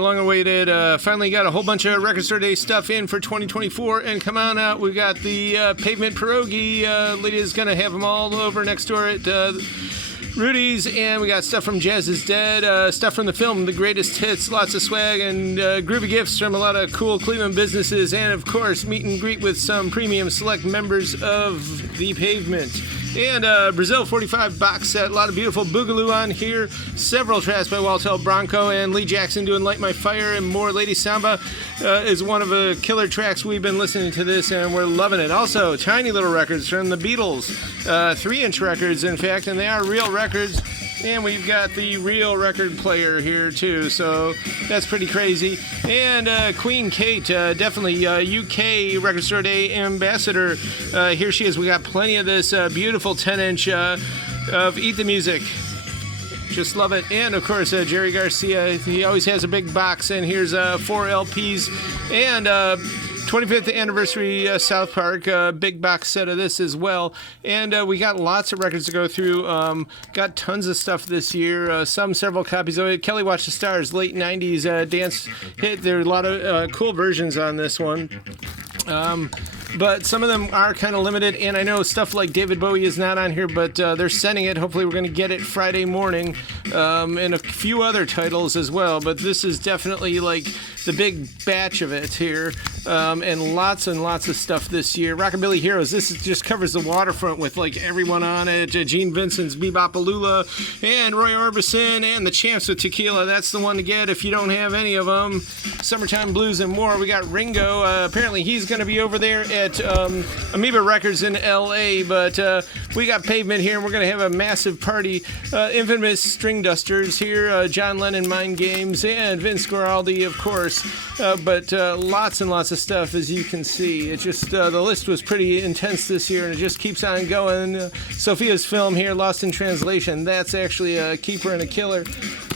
long-awaited. Finally got a whole bunch of Record Store Day stuff in for 2024, and come on out, we've got the Pavement Pierogi. Lydia's gonna have them all over next door at Rudy's, and we got stuff from Jazz is Dead, stuff from the film The Greatest Hits, lots of swag, and groovy gifts from a lot of cool Cleveland businesses, and of course, meet and greet with some premium select members of the Pavement. And Brazil 45 box set, a lot of beautiful boogaloo on here, several tracks by Waltel Bronco and Lee Jackson doing Light My Fire, and more Lady Samba is one of the killer tracks. We've been listening to this and we're loving it. Also, tiny little records from the Beatles, 3-inch records in fact, and they are real records. And we've got the real record player here too, so that's pretty crazy. And Queen Kate, definitely UK Record Store Day ambassador. Here she is. We got plenty of this beautiful 10-inch of Eat the Music. Just love it. And of course, Jerry Garcia, he always has a big box, and here's 4 LPs and 25th anniversary South Park, big box set of this as well. And we got lots of records to go through. Got tons of stuff this year. Several copies of it. Kelly Watch the Stars, late 90s dance hit. There are a lot of cool versions on this one. But some of them are kind of limited, and I know stuff like David Bowie is not on here, but they're sending it. Hopefully we're going to get it Friday morning, and a few other titles as well, but this is definitely like the big batch of it here, and lots of stuff this year. Rockabilly Heroes, this just covers the waterfront with like everyone on it. Gene Vincent's Bebopalula, and Roy Orbison, and the Champs with Tequila. That's the one to get if you don't have any of them. Summertime Blues and more. We got Ringo. Apparently he's going to be over there at Amoeba Records in LA, but we got Pavement here, and we're going to have a massive party. Infamous String Dusters here, John Lennon Mind Games, and Vince Guaraldi, of course. But lots and lots of stuff, as you can see. It just the list was pretty intense this year, and it just keeps on going. Sophia's film here, Lost in Translation, that's actually a keeper and a killer.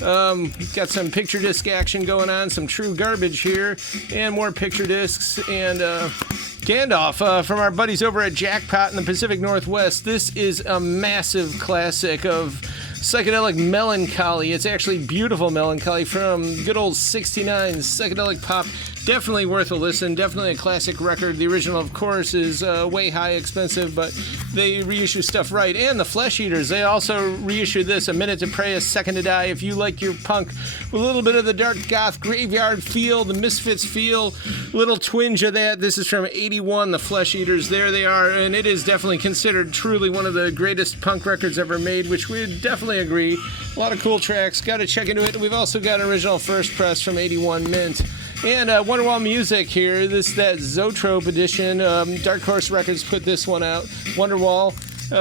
Got some picture disc action going on, some true garbage here, and more picture discs, and Gandalf from our buddies over at Jackpot in the Pacific Northwest. This is a massive classic of psychedelic melancholy. It's actually beautiful melancholy from good old 69 psychedelic pop. Definitely worth a listen. Definitely a classic record. The original, of course, is way high expensive, but they reissue stuff right. And the Flesh Eaters, they also reissued this, A Minute to Pray, A Second to Die. If you like your punk with a little bit of the dark goth graveyard feel, the Misfits feel, little twinge of that, this is from 81, the Flesh Eaters. There they are, and it is definitely considered truly one of the greatest punk records ever made, which we definitely agree. A lot of cool tracks. Got to check into it. We've also got an original first press from 81 Mint. And Wonderwall Music here, that Zoetrope edition. Dark Horse Records put this one out. Wonderwall.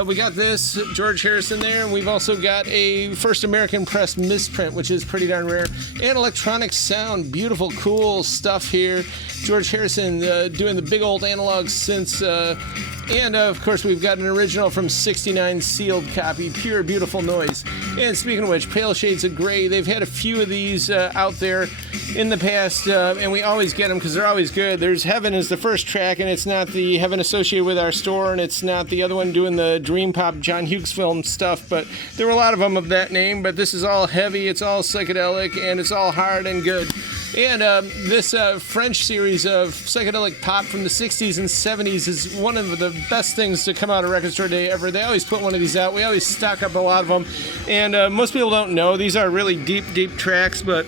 We got this, George Harrison there, and we've also got a first American press misprint, which is pretty darn rare. And Electronic Sound, beautiful, cool stuff here. George Harrison doing the big old analog synths. And of course, we've got an original from 69 sealed copy, pure beautiful noise. And speaking of which, Pale Shades of Grey, they've had a few of these out there in the past, and we always get them because they're always good. There's Heaven is the first track, and it's not the Heaven associated with our store, and it's not the other one doing the Dream Pop John Hughes film stuff, but there were a lot of them of that name. But this is all heavy, it's all psychedelic, and it's all hard and good. And this French series of psychedelic pop from the 60s and 70s is one of the best things to come out of Record Store Day ever. They always put one of these out. We always stock up a lot of them. And most people don't know. These are really deep tracks, but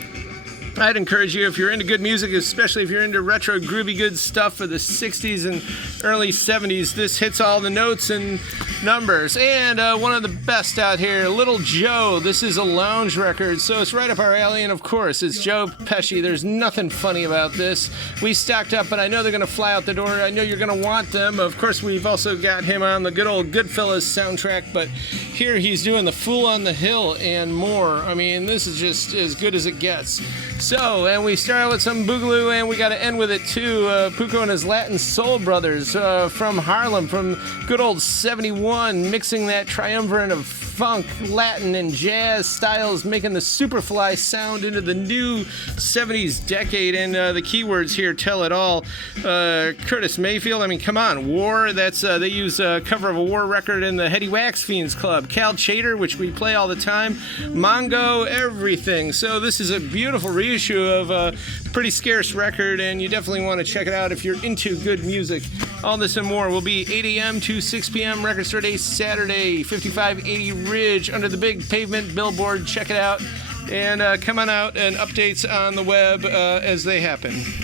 I'd encourage you, if you're into good music, especially if you're into retro groovy good stuff for the 60s and early 70s, this hits all the notes and numbers. And one of the best out here, Little Joe. This is a lounge record, so it's right up our alley, and of course, it's Joe Pesci. There's nothing funny about this. We stocked up, and I know they're going to fly out the door. I know you're going to want them. Of course, we've also got him on the good old Goodfellas soundtrack, but here he's doing The Fool on the Hill and more. I mean, this is just as good as it gets. So, and we start out with some boogaloo, and we got to end with it too. Pucco and his Latin Soul Brothers from Harlem, from good old 71, mixing that triumvirate of funk, Latin, and jazz styles making the Superfly sound into the new 70s decade. And the keywords here tell it all. Curtis Mayfield, I mean, come on. War, that's they use a cover of a War record in the Heady Wax Fiends Club. Cal Chater, which we play all the time. Mongo, everything. So this is a beautiful reissue of a pretty scarce record, and you definitely want to check it out if you're into good music. All this and more will be 8 a.m. to 6 p.m. Record Store Day Saturday, 5580 Ridge, under the big pavement billboard. Check it out, and come on out, and updates on the web as they happen.